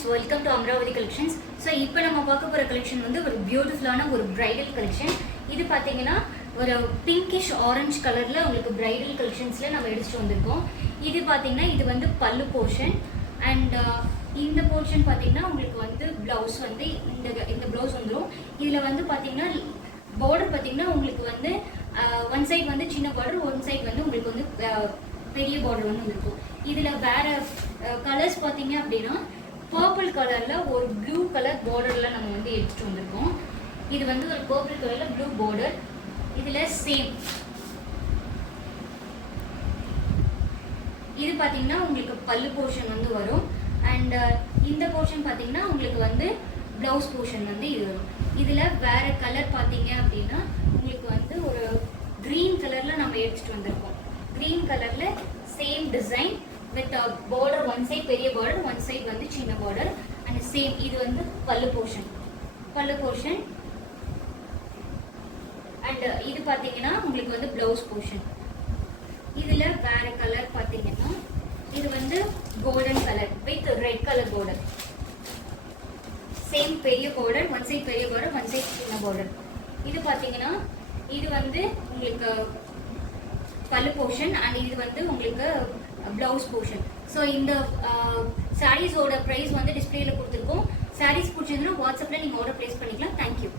Friends, welcome to Amaravati collections. So இப்போ நம்ம பார்க்க போகிற கலெக்ஷன் வந்து ஒரு பியூட்டிஃபுல்லான ஒரு பிரைடல் கலெக்ஷன். இது பார்த்தீங்கன்னா ஒரு பிங்கிஷ் ஆரஞ்சு கலரில் உங்களுக்கு பிரைடல் கலெக்ஷன்ஸில் நம்ம எடுத்துகிட்டு வந்திருக்கோம். இது பார்த்தீங்கன்னா இது வந்து பல்லு போர்ஷன் அண்ட் இந்த போர்ஷன் பார்த்தீங்கன்னா உங்களுக்கு வந்து ப்ளவுஸ் வந்து இந்த ப்ளவுஸ் வந்துடும். இதில் வந்து பார்த்தீங்கன்னா பார்டர் பார்த்தீங்கன்னா உங்களுக்கு வந்து ஒன் சைட் வந்து சின்ன பார்டர், ஒன் சைட் வந்து உங்களுக்கு வந்து பெரிய பார்டர் வந்து இருக்கும். இதில் வேற கலர்ஸ் பார்த்தீங்க அப்படின்னா பர்பிள் கலரில் ஒரு ப்ளூ கலர் பார்டரில் நம்ம வந்து எடுத்துகிட்டு வந்திருக்கோம். இது வந்து ஒரு பர்பிள் கலரில் ப்ளூ பார்டர். இதில் சேம் இது பார்த்தீங்கன்னா உங்களுக்கு பல்லு போர்ஷன் வந்து வரும். அண்ட் இந்த போர்ஷன் பார்த்தீங்கன்னா உங்களுக்கு வந்து ப்ளவுஸ் போர்ஷன் வந்து இது வரும். இதில் வேற கலர் பார்த்தீங்க அப்படின்னா உங்களுக்கு வந்து ஒரு க்ரீன் கலரில் நம்ம எடுத்துகிட்டு வந்திருக்கோம். க்ரீன் கலரில் same design with border, one side பெரிய பார்டர், ஒன் சைட் வந்து சின்ன பார்டர். அண்ட் சேம் இது வந்து பல்லு போர்ஷன் அண்ட் இது பார்த்தீங்கன்னா உங்களுக்கு வந்து ப்ளவுஸ் போர்ஷன். இதில் வேற கலர் பார்த்தீங்கன்னா இது வந்து golden colour with red colour border. Same பெரிய பார்டர், ஒன் சைட் பெரிய பார்டர், ஒன் சைட் சின்ன பார்டர். இது பார்த்தீங்கன்னா இது வந்து உங்களுக்கு பல்லு போர்ஷன் அண்ட் இது வந்து உங்களுக்கு ப்ளவுஸ் போர்ஷன். ஸோ இந்த சாரீஸோட ப்ரைஸ் வந்து டிஸ்பிளேல கொடுத்துருக்கோம். சாரீஸ் பிடிச்சிருந்தா வாட்ஸ்அப்பில் நீங்கள் ஆர்டர் ப்ளேஸ் பண்ணிக்கலாம். தேங்க்யூ.